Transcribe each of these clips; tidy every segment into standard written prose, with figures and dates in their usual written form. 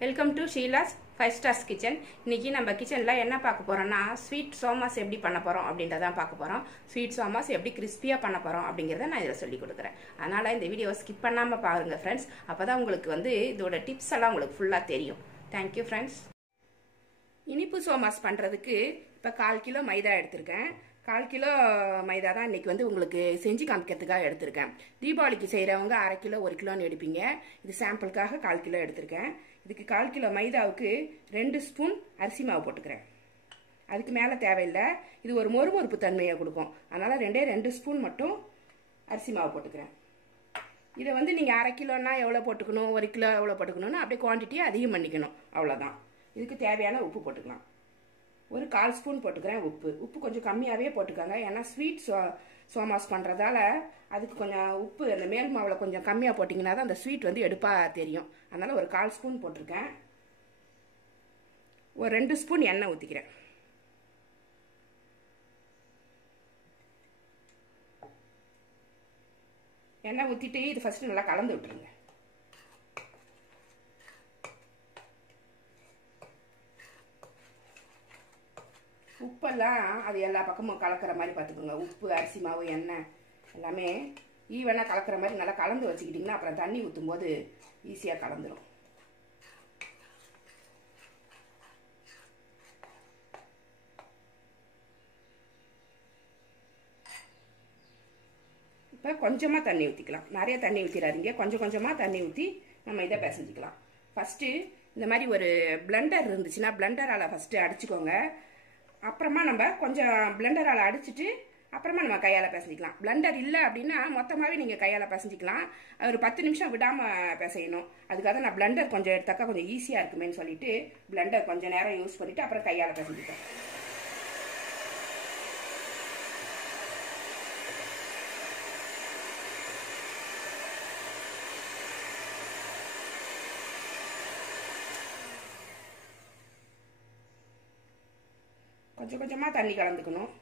Welcome to Sheela's 5 stars kitchen. இன்னைக்கு நம்ம கிச்சனில் என்ன பார்க்க போகிறோம்னா ஸ்வீட் சோமாஸ் எப்படி பண்ண போகிறோம் அப்படின்றதான் பார்க்க போகிறோம். ஸ்வீட் சோமாஸ் எப்படி கிறிஸ்பியாக பண்ண போகிறோம் அப்படிங்கிறத நான் இதில் சொல்லி கொடுக்குறேன். அதனால் இந்த வீடியோவை ஸ்கிப் பண்ணாமல் பாருங்கள் ஃப்ரெண்ட்ஸ். அப்போ தான் உங்களுக்கு இதோட டிப்ஸ் எல்லாம் உங்களுக்கு ஃபுல்லாக தெரியும். Thank you friends. இனிப்பு சோமாஸ் பண்ணுறதுக்கு இப்போ 1/4 கிலோ மைதா எடுத்திருக்கேன். 1/4 கிலோ மைதா தான் இன்றைக்கி உங்களுக்கு செஞ்சு காமிக்கிறதுக்காக எடுத்திருக்கேன். தீபாவளிக்கு செய்கிறவங்க 1/2 கிலோ 1 கிலோன்னு எடுப்பீங்க. இது சாம்பிளுக்காக 1/4 கிலோ எடுத்திருக்கேன். இதுக்கு 1/4 கிலோ மைதாவுக்கு 2 ஸ்பூன் அரிசி மாவு போட்டுக்கிறேன். அதுக்கு மேலே தேவையில்லை. இது ஒரு மொறுமொறுப்பு தன்மையை கொடுக்கும். அதனால் 2 ஸ்பூன் மட்டும் அரிசி மாவு போட்டுக்கிறேன். இதை நீங்கள் 1/2 கிலோன்னா எவ்வளோ போட்டுக்கணும், 1 கிலோ எவ்வளோ போட்டுக்கணும்னு அப்படியே குவான்டிட்டியை அதிகம் பண்ணிக்கணும். அவ்வளோதான். இதுக்கு தேவையான உப்பு போட்டுக்கலாம். ஒரு 1/4 ஸ்பூன் போட்டுக்கிறேன். உப்பு கொஞ்சம் கம்மியாகவே போட்டுக்கோங்க. ஏன்னா ஸ்வீட் சோமாஸ் பண்ணுறதால அதுக்கு கொஞ்சம் உப்பு அந்த மேல் மாவில் கொஞ்சம் கம்மியாக போட்டிங்கன்னா தான் அந்த ஸ்வீட் எடுப்பாக தெரியும். அதனால் ஒரு 1/4 ஸ்பூன் போட்டிருக்கேன். ஒரு 2 ஸ்பூன் எண்ணெய் ஊற்றிக்கிறேன். எண்ணெய் ஊற்றிட்டு இது ஃபஸ்ட்டு நல்லா கலந்து விட்டுருங்க. உப்பெல்லாம் அது எல்லா பக்கமும் கலக்கிற மாதிரி பார்த்துக்கோங்க. உப்பு, அரிசி மாவு, எண்ணெய் எல்லாமே ஈவனாக கலக்கிற மாதிரி நல்லா கலந்து வச்சுக்கிட்டிங்கன்னா அப்புறம் தண்ணி ஊற்றும் போது ஈஸியாக கலந்துடும். இப்போ கொஞ்சமாக தண்ணி ஊற்றிக்கலாம். நிறைய தண்ணி ஊற்றிடாதீங்க. கொஞ்சம் கொஞ்சமாக தண்ணி ஊற்றி நம்ம இதை பிசைஞ்சிக்கலாம். ஃபஸ்ட்டு இந்த மாதிரி ஒரு பிளெண்டர் இருந்துச்சுன்னா பிளெண்டரால் ஃபஸ்ட்டு அடிச்சுக்கோங்க. அப்புறமா நம்ம கொஞ்சம் பிளெண்டரால் அடிச்சுட்டு அப்புறமா நம்ம கையால் பிசைஞ்சிக்கலாம். பிளெண்டர் இல்லை அப்படின்னா மொத்தமாகவே நீங்கள் கையால் பிசைஞ்சிக்கலாம். ஒரு 10 நிமிஷம் விடாமல் பிசையணும். அதுக்காக நான் பிளெண்டர் கொஞ்சம் எடுத்தாக்கா கொஞ்சம் ஈஸியாக இருக்குமேன்னு சொல்லிட்டு பிளெண்டர் கொஞ்சம் நேரம் யூஸ் பண்ணிவிட்டு அப்புறம் கையால் பிசைஞ்சிட்டேன். கொஞ்சம் கொஞ்சமாக தண்ணி கலந்துக்கணும்.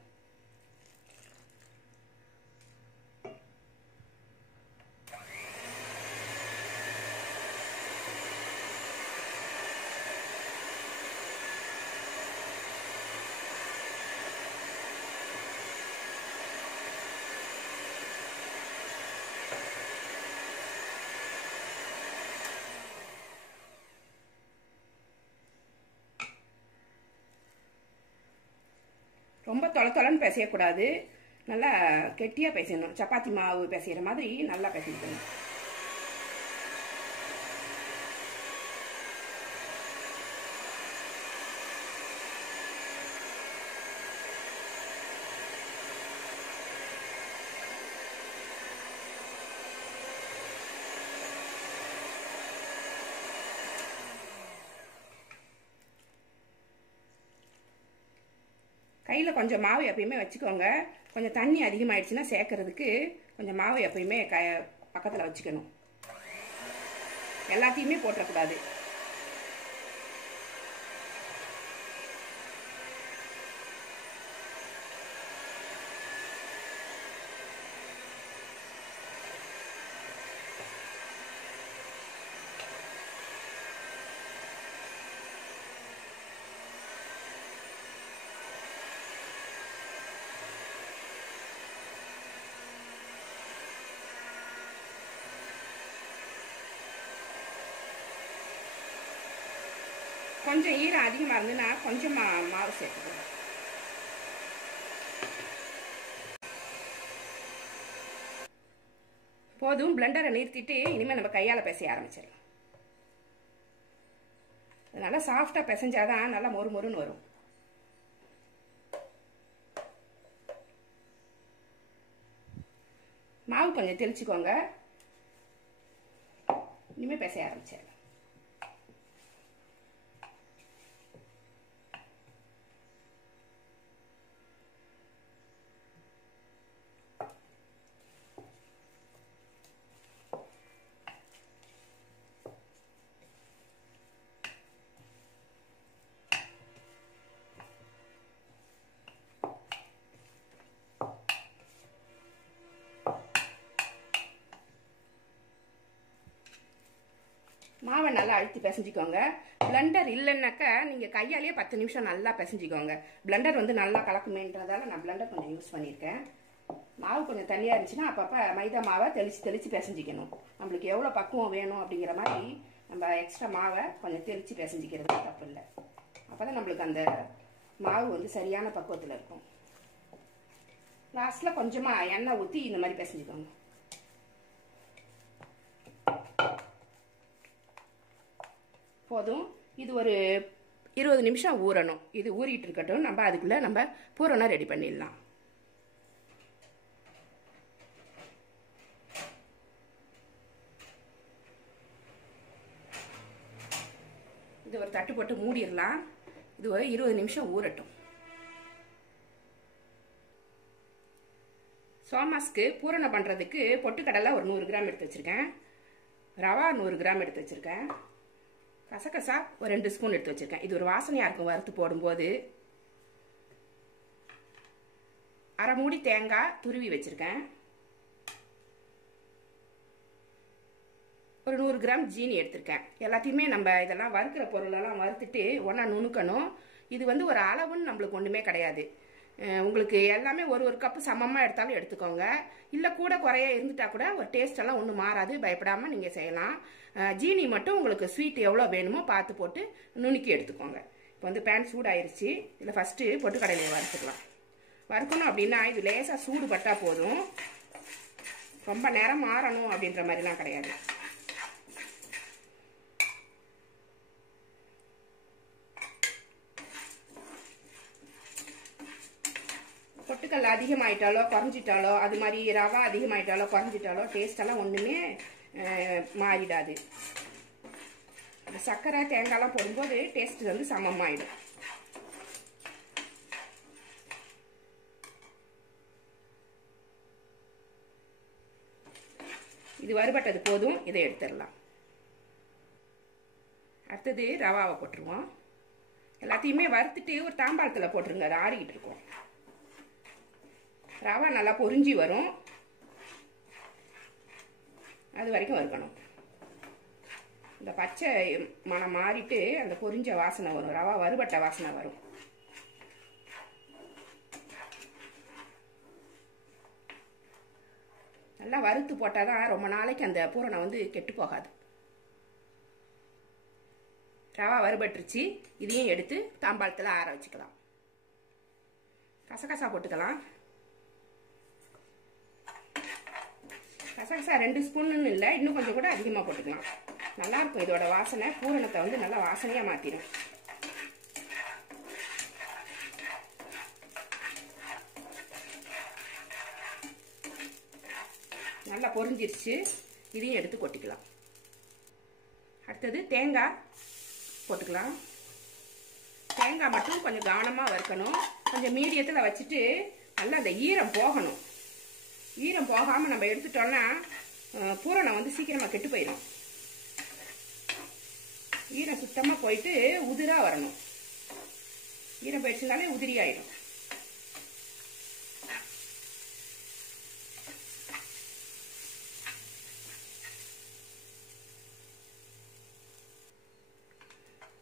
ரொம்ப தொலைன்னு பிசையக்கூடாது. நல்லா கெட்டியாக பிசையணும். சப்பாத்தி மாவு பிசைகிற மாதிரி நல்லா பிசைக்கணும். கையில் கொஞ்சம் மாவு எப்பயுமே வச்சுக்கோங்க. கொஞ்சம் தண்ணி அதிகமாகிடுச்சுன்னா சேர்க்கறதுக்கு கொஞ்சம் மாவு எப்பயுமே பக்கத்தில் வச்சுக்கணும். எல்லாத்தையுமே போட்டுறக்கூடாது. கொஞ்சம் ஈரம் அதிகமாக இருந்துன்னா கொஞ்சமாக மாவு சேர்த்துக்கணும். போதும். பிளெண்டரை நிறுத்திட்டு இனிமேல் நம்ம கையால் பிசைய ஆரம்பிச்சிடலாம். நல்லா சாஃப்டாக பிசைஞ்சாதான் நல்லா மொறுமொறுன்னு வரும். மாவு கொஞ்சம் தெளிச்சுக்கோங்க. இனிமேல் பிசைய ஆரம்பிச்சிடலாம். மாவை நல்லா அழுத்தி பிசைஞ்சிக்கோங்க. பிளண்டர் இல்லைன்னாக்கா நீங்கள் கையாலேயே 10 நிமிஷம் நல்லா பிசைஞ்சிக்கோங்க. பிளண்டர் வந்து நல்லா கலக்குமேன்றதால நான் பிளண்டர் கொஞ்சம் யூஸ் பண்ணியிருக்கேன். மாவு கொஞ்சம் தண்ணியாக இருந்துச்சுன்னா அப்பப்போ மைதா மாவை தெளித்து பிசைஞ்சிக்கணும். நம்மளுக்கு எவ்வளோ பக்குவம் வேணும் அப்படிங்கிற மாதிரி நம்ம எக்ஸ்ட்ரா மாவை கொஞ்சம் தெளித்து பிசைஞ்சிக்கிறது தப்பு இல்லை. அப்போ தான் நம்மளுக்கு அந்த மாவு வந்து சரியான பக்குவத்தில் இருக்கும். லாஸ்ட்டில் கொஞ்சமாக எண்ணெய் ஊற்றி இந்த மாதிரி பிசைஞ்சிக்கோங்க. போதும். இது ஒரு 20 நிமிஷம் ஊறணும். இது ஊறிட்டு இருக்கட்டும். நம்ம அதுக்குள்ள நம்ம பூரணம் ரெடி பண்ணிடலாம். இது ஒரு தட்டு போட்டு மூடிடலாம். இது ஒரு 20 நிமிஷம் ஊறட்டும். சோமாஸ்க்கு பூரணம் பண்ணுறதுக்கு பொட்டுக்கடலை ஒரு 100 கிராம் எடுத்து வச்சுருக்கேன். ரவா 100 கிராம் எடுத்து வச்சுருக்கேன். கசகசா ஒரு 2 ஸ்பூன் எடுத்து வச்சுருக்கேன். இது ஒரு வாசனையாக இருக்கும் வறுத்து போடும்போது. அரை மூடி தேங்காய் துருவி வச்சுருக்கேன். ஒரு 100 கிராம் ஜீனி எடுத்திருக்கேன். எல்லாத்தையுமே நம்ம இதெல்லாம் வறுக்கிற பொருளெல்லாம் வறுத்துட்டு ஒன்றா நுணுக்கணும். இது வந்து ஒரு அளவுன்னு நம்மளுக்கு ஒன்றுமே கிடையாது. உங்களுக்கு எல்லாமே ஒரு கப்பு சமமாக எடுத்தாலும் எடுத்துக்கோங்க. இல்லை கூட குறைய இருந்துட்டா கூட ஒரு டேஸ்டெல்லாம் ஒன்றும் மாறாது. பயப்படாமல் நீங்கள் செய்யலாம். ஜீனி மட்டும் உங்களுக்கு ஸ்வீட் எவ்வளோ வேணுமோ பார்த்து போட்டு நுணுக்கி எடுத்துக்கோங்க. இப்போ வந்து பேன் சூடாயிருச்சு. இதில் ஃபஸ்ட்டு பொட்டுக்கடலையை வறுத்துக்கலாம். வறுக்கணும் அப்படின்னா இது லேசாக சூடு பட்டால் போதும். ரொம்ப நேரம் மாறணும் அப்படின்ற மாதிரிலாம் கிடையாது. பொட்டுக்கல்ல அதிகமாயிட்டாலோ குறைஞ்சிட்டாலோ அது மாதிரி ரவா அதிகமாயிட்டாலோ குறைஞ்சிட்டாலோ டேஸ்டெல்லாம் ஒன்றுமே மாறிடாது. சர்க்கரை தேங்காய்லாம் போடும்போது டேஸ்ட் வந்து சமமாயிடும். இது வறுபட்டது போதும். இதை எடுத்துடலாம். அடுத்தது ரவாவை போட்டுருவோம். எல்லாத்தையுமே வறுத்துட்டு ஒரு தாம்பாளத்தில் போட்டுருங்க. அது ஆறிக்கிட்டு இருக்கும். ரவா நல்லா பொரிஞ்சி வரும். அது வரைக்கும் வறுக்கணும். இந்த பச்சை மணம் மாறிட்டு அந்த பொரிஞ்ச வாசனை வரும். ரவா வறுபட்ட வாசனை வரும். நல்லா வறுத்து போட்டால் தான் ரொம்ப நாளைக்கு அந்த பூரணம் வந்து கெட்டு போகாது. ரவா வறுபட்டுருச்சு. இதையும் எடுத்து தாம்பாளத்தில் ஆற வச்சுக்கலாம். கசகசா போட்டுக்கலாம். கசகசா 2 ஸ்பூன்னு இல்லை, இன்னும் கொஞ்சம் கூட அதிகமாக போட்டுக்கலாம். நல்லாயிருக்கும். இதோட வாசனை பூரணத்தை வந்து நல்லா வாசனையாக மாற்றிடும். நல்லா பொரிஞ்சிருச்சு. இதையும் எடுத்து கொட்டிக்கலாம். அடுத்தது தேங்காய் போட்டுக்கலாம். தேங்காய் மட்டும் கொஞ்சம் கவனமாக வறுக்கணும். கொஞ்சம் மீடியத்தில் வச்சுட்டு நல்லா அந்த ஈரம் போகணும். ஈரம் போகாமல் நம்ம எடுத்துட்டோம்னா பூரணம் வந்து சீக்கிரமாக கெட்டு போயிடும். ஈரம் சுத்தமாக போயிட்டு உதிராக வரணும். ஈரம் போயிடுச்சுனாலே உதிரி ஆயிடும்.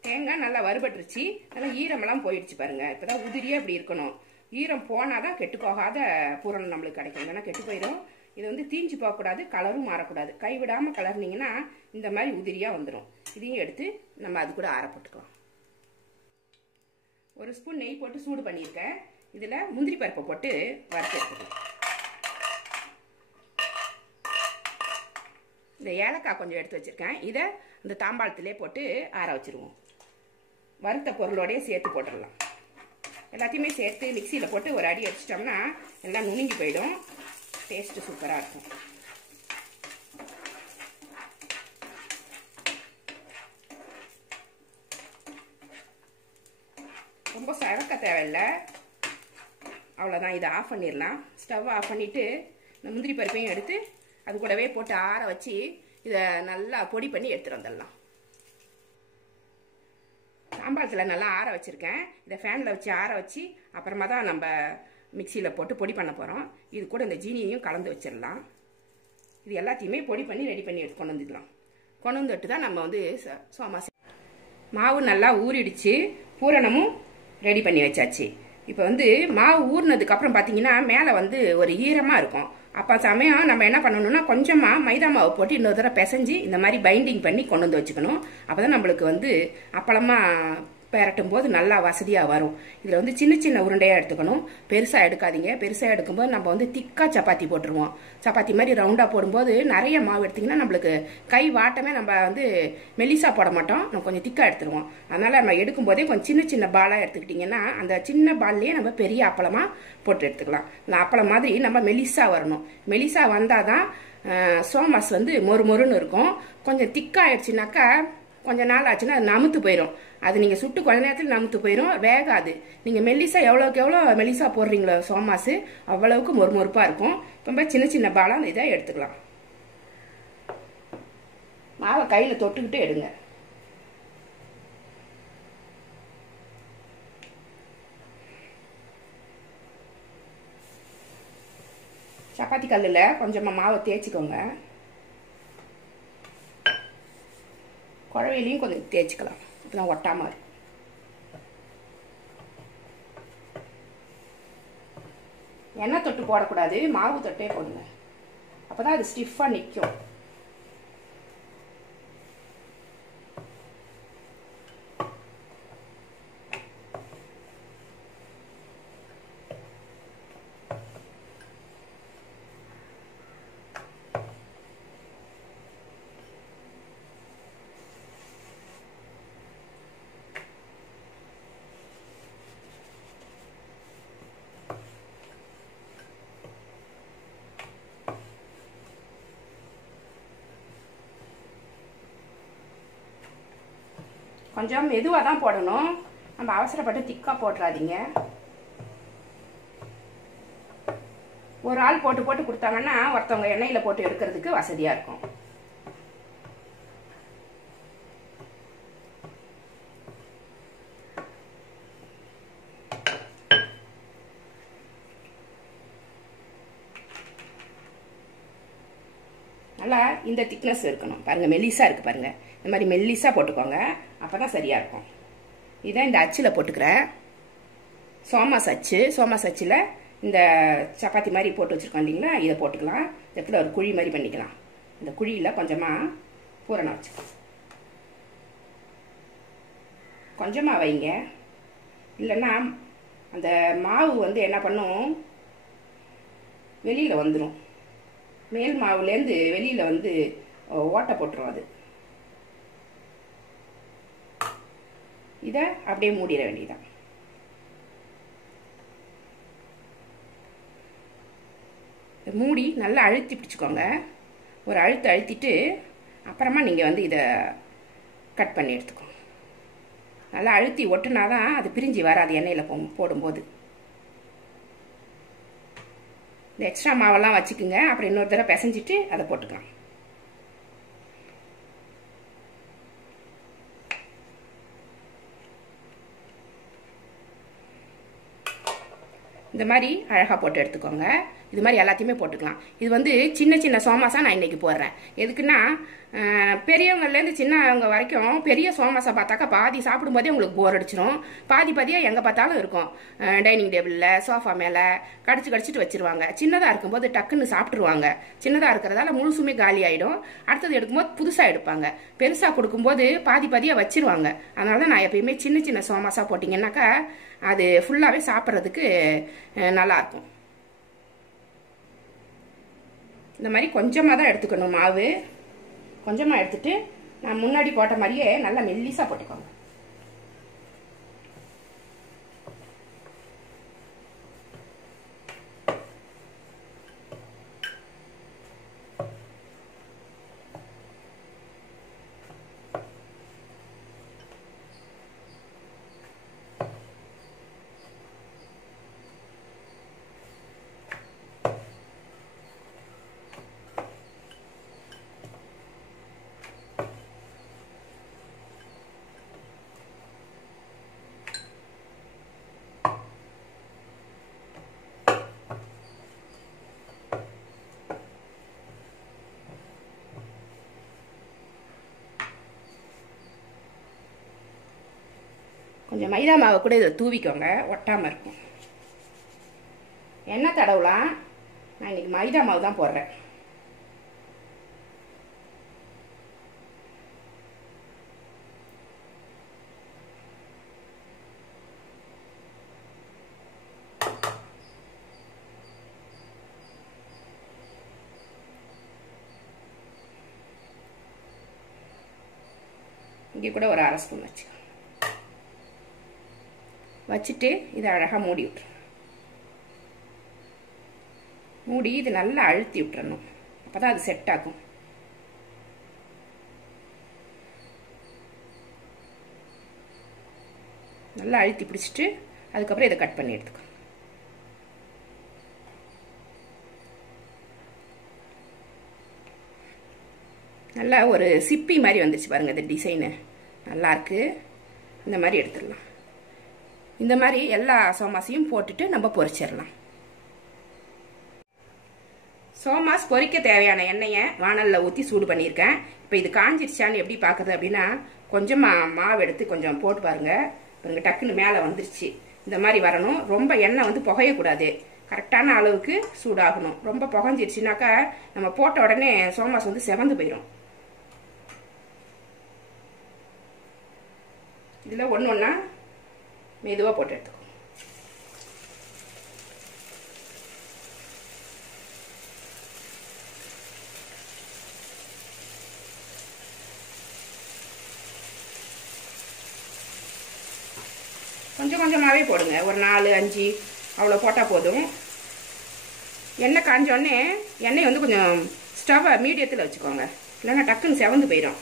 தேங்காய் நல்லா வறுபட்டுருச்சு. நல்லா ஈரமெல்லாம் போயிடுச்சு பாருங்க. இப்போதான் உதிரியாக இப்படி இருக்கணும். ஈரம் போனாதான் கெட்டு போகாத பூரணம் நம்மளுக்கு கிடைக்கும். இல்லைன்னா கெட்டு போயிடும். இது வந்து தீஞ்சு போகக்கூடாது, கலரும் மாறக்கூடாது. கைவிடாமல் கலர்னிங்கன்னா இந்த மாதிரி உதிரியாக வந்துடும். இதையும் எடுத்து நம்ம அது கூட ஆற போட்டுக்கலாம். 1 ஸ்பூன் நெய் போட்டு சூடு பண்ணியிருக்கேன். இதில் முந்திரி பருப்பை போட்டு வறுத்து எடுத்துக்கலாம். இந்த ஏலக்காய் கொஞ்சம் எடுத்து வச்சுருக்கேன். இதை இந்த தாம்பாளத்திலே போட்டு ஆற வச்சுருவோம். வறுத்த பொருளோடையே சேர்த்து போட்டுடலாம். எல்லாத்தையுமே சேர்த்து மிக்சியில் போட்டு ஒரு அடி அடிச்சிட்டோம்னா எல்லாம் நுணுங்கி போயிடும். டேஸ்ட்டு சூப்பராக இருக்கும். ரொம்ப சரக்க தேவையில்லை. அவ்வளோதான். இதை ஆஃப் பண்ணிடலாம். ஸ்டவ் ஆஃப் பண்ணிவிட்டு இந்த முந்திரி பருப்பையும் எடுத்து அது கூடவே போட்டு ஆற வச்சு இதை நல்லா பொடி பண்ணி எடுத்துகிட்டு வந்துடலாம். தாம்பாளத்தில் நல்லா ஆற வச்சுருக்கேன். இதை ஃபேனில் வச்சு ஆற வச்சு அப்புறமா தான் நம்ம மிக்சியில் போட்டு பொடி பண்ண போகிறோம். இது கூட இந்த ஜீனியையும் கலந்து வச்சிடலாம். இது எல்லாத்தையுமே பொடி பண்ணி ரெடி பண்ணி எடுத்து கொண்டு வந்துடலாம். கொண்டு வந்துட்டு தான் நம்ம வந்து சோமா மாவு நல்லா ஊறிடுச்சு, பூரணமும் ரெடி பண்ணி வச்சாச்சு. இப்போ வந்து மாவு ஊறினதுக்கு அப்புறம் பார்த்தீங்கன்னா மேலே வந்து ஒரு ஈரமாக இருக்கும். அப்போ சமயம் நம்ம என்ன பண்ணணும்னா கொஞ்சமாக மைதா மாவு போட்டு இன்னொரு தடவை பிசைஞ்சு இந்த மாதிரி பைண்டிங் பண்ணி கொண்டு வந்து வச்சுக்கணும். அப்போ தான் நம்மளுக்கு வந்து அப்பளமா பெரட்டும் போது நல்லா வசதியாக வரும். இதில் வந்து சின்ன சின்ன உருண்டையாக எடுத்துக்கணும், பெருசாக எடுக்காதீங்க. பெருசாக எடுக்கும்போது நம்ம வந்து திக்காக சப்பாத்தி போட்டுருவோம். சப்பாத்தி மாதிரி ரவுண்டாக போடும்போது நிறைய மாவு எடுத்திங்கன்னா நம்மளுக்கு கை வாட்டமே நம்ம வந்து மெலிசா போட மாட்டோம், நம்ம கொஞ்சம் திக்காக எடுத்துருவோம். அதனால் நம்ம எடுக்கும்போதே கொஞ்சம் சின்ன சின்ன பாலாக எடுத்துக்கிட்டிங்கன்னா அந்த சின்ன பால்லையே நம்ம பெரிய அப்பளமாக போட்டு எடுத்துக்கலாம். இந்த அப்பளம் மாதிரி நம்ம மெலிசா வரணும். மெலிசா வந்தால் தான் சோமாஸ் வந்து மொறு மொறுன்னு இருக்கும். கொஞ்சம் திக்காகிடுச்சுனாக்கா கொஞ்சம் நாள் ஆச்சுன்னா அது நமுத்து போயிடும். அது நீங்கள் சுட்டு கொஞ்ச நேரத்தில் நமுத்து போயிடும், வேகாது. நீங்கள் மெல்லிசா எவ்வளோக்கு எவ்வளோ மெல்லிசா போடுறீங்களோ சோமாஸு அவ்வளவுக்கு மொறுமொறுப்பாக இருக்கும். இப்போ சின்ன சின்ன பாலாக இதை எடுத்துக்கலாம். மாவை கையில் தொட்டுக்கிட்டு எடுங்க. சப்பாத்தி கல்லில் கொஞ்சமாக மாவை தேய்ச்சிக்கோங்க. குழவையிலையும் கொஞ்சம் தேய்ச்சிக்கலாம், அப்பதான் ஒட்டாம இருக்கும். எண்ணெய் தொட்டு போடக்கூடாது, மாவு தொட்டே போடுங்க, அப்பதான் அது ஸ்டிஃபா நிற்கும். கொஞ்சம் மெதுவாக தான் போடணும், நம்ம அவசரப்பட்டு திக்காக போட்டுறாதீங்க. ஒரு ஆள் போட்டு போட்டு கொடுத்தாங்கன்னா ஒருத்தவங்க எண்ணெயில் போட்டு எடுக்கிறதுக்கு வசதியாக இருக்கும். நல்லா இந்த திக்னஸ் இருக்கணும் பாருங்க, மெல்லிசா இருக்கு பாருங்க. இந்த மாதிரி மெல்லிசா போட்டுக்கோங்க, அப்பதான் சரியா இருக்கும். இதான் இந்த அச்சில் போட்டுக்கிறேன், சோமாஸ் அச்சு. சோமாஸ் அச்சில் இந்த சப்பாத்தி மாதிரி போட்டு வச்சிருக்கோம் இல்லைங்களா, இதை போட்டுக்கலாம். இடத்துல ஒரு குழி மாதிரி பண்ணிக்கலாம். இந்த குழியில் கொஞ்சமாக பூரணம் வச்சுக்கலாம். கொஞ்சமாக வைங்க, இல்லைன்னா அந்த மாவு வந்து என்ன பண்ணும், வெளியில் வந்துடும். மேல் மாவுலேருந்து வெளியில் வந்து ஓட்டை போட்டுரும். அது இதை அப்படியே மூடிட வேண்டியதான். மூடி நல்லா அழுத்தி பிடிச்சிக்கோங்க. ஒரு அழுத்திட்டு அப்புறமா நீங்கள் வந்து இதை கட் பண்ணி எடுத்துக்கோங்க. நல்லா அழுத்தி ஒட்டுனாதான் அது பிரிஞ்சு வராது எண்ணெயில் போடும்போது. இந்த எக்ஸ்ட்ரா மாவெல்லாம் வச்சுக்குங்க, அப்புறம் இன்னொரு தடவை பிசைஞ்சிட்டு அதை போட்டுக்கலாம். இந்த மாதிரி அழகாக போட்டு எடுத்துக்கோங்க. இது மாதிரி எல்லாத்தையுமே போட்டுக்கலாம். இது வந்து சின்ன சின்ன சோமாஸாக நான் இன்னைக்கு போடுறேன். எதுக்குன்னா பெரியவங்கலேருந்து சின்னவங்க வரைக்கும் பெரிய சோமாஸை பார்த்தாக்கா பாதி சாப்பிடும்போதே உங்களுக்கு போர் அடிச்சிடும். பாதியாக எங்கே பார்த்தாலும் இருக்கும். டைனிங் டேபிளில், சோஃபா மேலே கடிச்சிட்டு வச்சிருவாங்க. சின்னதாக இருக்கும்போது டக்குன்னு சாப்பிட்ருவாங்க. சின்னதாக இருக்கிறதால முழுசுமே காலி ஆகிடும். அடுத்தது எடுக்கும்போது புதுசாக எடுப்பாங்க. பெருசாக கொடுக்கும்போது பாதியாக வச்சிருவாங்க. அதனால தான் நான் எப்பயுமே சின்ன சின்ன சோமாஸாக போட்டிங்கன்னாக்கா அது ஃபுல்லாகவே சாப்பிட்றதுக்கு நல்லாயிருக்கும். இந்த மாதிரி கொஞ்சமாக தான் எடுத்துக்கணும் மாவு. கொஞ்சமாக எடுத்துட்டு நான் முன்னாடி போட்ட மாதிரியே நல்லா மெல்லிசாக போட்டுக்கோங்க. மைதா மாவை கூட இதை தூவிக்கோங்க, ஒட்டாமல் இருக்கும். எண்ணெய் தடவலாம், நான் இன்னைக்கு மைதா மாவு தான் போடுறேன். இங்கே கூட ஒரு 1/2 ஸ்பூன் வச்சுட்டு இதை அழகாக மூடி விட்டுரு. மூடி இது நல்லா அழுத்தி விட்டுறணும், அப்போ தான் அது செட் ஆகும். நல்லா அழுத்தி பிடிச்சிட்டு அதுக்கப்புறம் இதை கட் பண்ணி எடுத்துக்கோ. நல்லா ஒரு சிப்பி மாதிரி வந்துச்சு பாருங்கள், இந்த டிசைனு நல்லாயிருக்கு. இந்த மாதிரி எடுத்துடலாம். இந்த மாதிரி எல்லா சோமாஸையும் போட்டுட்டு நம்ம பொரிச்சிடலாம். சோமாஸ் பொரிக்க தேவையான எண்ணெயை வானலில் ஊற்றி சூடு பண்ணியிருக்கேன். இப்போ இது காஞ்சிருச்சான்னு எப்படி பார்க்குறது அப்படின்னா, கொஞ்சமாக மாவு எடுத்து கொஞ்சம் போட்டு பாருங்கள். பாருங்கள், டக்குன்னு மேலே வந்துருச்சு. இந்த மாதிரி வரணும். ரொம்ப எண்ணெய் வந்து புகையக்கூடாது, கரெக்டான அளவுக்கு சூடாகணும். ரொம்ப புகஞ்சிருச்சுனாக்கா நம்ம போட்ட உடனே சோமாஸ் வந்து செவந்து போயிடும். இதில் ஒன்று ஒன்றா மெதுவாக போட்டு எடுத்துக்கோ. கொஞ்சம் கொஞ்சமாகவே போடுங்க, ஒரு 4, 5 அவ்வளோ போட்டால் போதும். எண்ணெய் காஞ்சோடனே எண்ணெய் வந்து கொஞ்சம் ஸ்டவ்வை மீடியத்தில் வச்சுக்கோங்க, இல்லைன்னா டக்குன்னு செவந்து போயிடும்.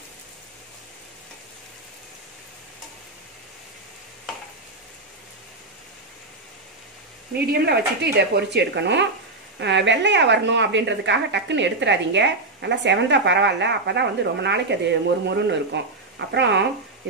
மீடியமில் வச்சுட்டு இதை பொரிச்சு எடுக்கணும். வெள்ளையாக வரணும் அப்படின்றதுக்காக டக்குன்னு எடுத்துடாதீங்க. நல்லா செவந்தா பரவாயில்ல, அப்போ தான் வந்து ரொம்ப நாளைக்கு அது மொறுமொறுன்னு இருக்கும். அப்புறம்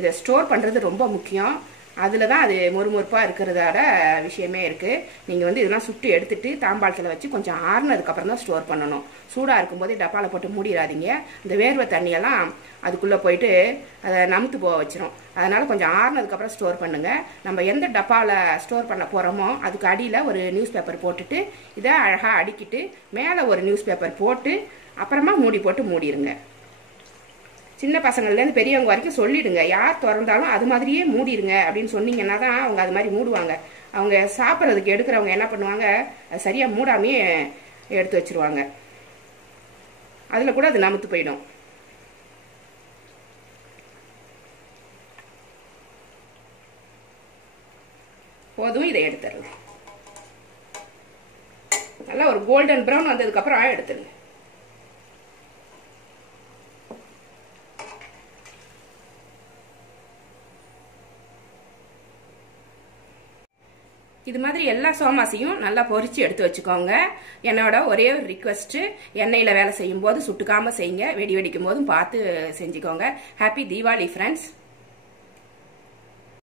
இதை ஸ்டோர் பண்ணுறது ரொம்ப முக்கியம். அதில் தான் அது மொறுமொறுப்பாக இருக்கிறதோட விஷயமே இருக்குது. நீங்கள் வந்து இதெல்லாம் சுட்டு எடுத்துட்டு தாம்பாளத்தில் வச்சு கொஞ்சம் ஆறுனதுக்கப்புறம் தான் ஸ்டோர் பண்ணணும். சூடாக இருக்கும்போதே டப்பாவில் போட்டு மூடிடாதீங்க. இந்த வேர்வை தண்ணியெல்லாம் அதுக்குள்ளே போயிட்டு அதை நமுத்து போக வச்சிரும். அதனால் கொஞ்சம் ஆறுனதுக்கப்புறம் ஸ்டோர் பண்ணுங்கள். நம்ம எந்த டப்பாவில் ஸ்டோர் பண்ண போகிறோமோ அதுக்கு அடியில் ஒரு நியூஸ் பேப்பர் போட்டுட்டு இதை அழகாக அடுக்கிட்டு மேலே ஒரு நியூஸ் பேப்பர் போட்டு அப்புறமா மூடி போட்டு மூடிடுங்க. சின்ன பசங்கள்லேருந்து பெரியவங்க வரைக்கும் சொல்லிடுங்க, யார் திறந்தாலும் அது மாதிரியே மூடிடுங்க அப்படின்னு சொன்னீங்கன்னா தான் அவங்க அது மாதிரி மூடுவாங்க. அவங்க சாப்பிட்றதுக்கு எடுக்கிறவங்க என்ன பண்ணுவாங்க, அது சரியாக மூடாமையே எடுத்து வச்சிருவாங்க. அதில் கூட அது நமுத்து போயிடும். போதும், இதை எடுத்துடலாம். நல்லா ஒரு கோல்டன் ப்ரௌன் வந்ததுக்கப்புறம் எடுத்துருங்க. இது மாதிரி எல்லா சோமாசையும் நல்லா பொரிச்சு எடுத்து வச்சுக்கோங்க. என்னோட ஒரே ஒரு ரிக்வெஸ்ட், எண்ணெயில் வேலை செய்யும் போது சுட்டுக்காம செய்யுங்க, வெடி வெடிக்கும் போதும் பார்த்து செஞ்சுக்கோங்க. Happy Deepavali friends.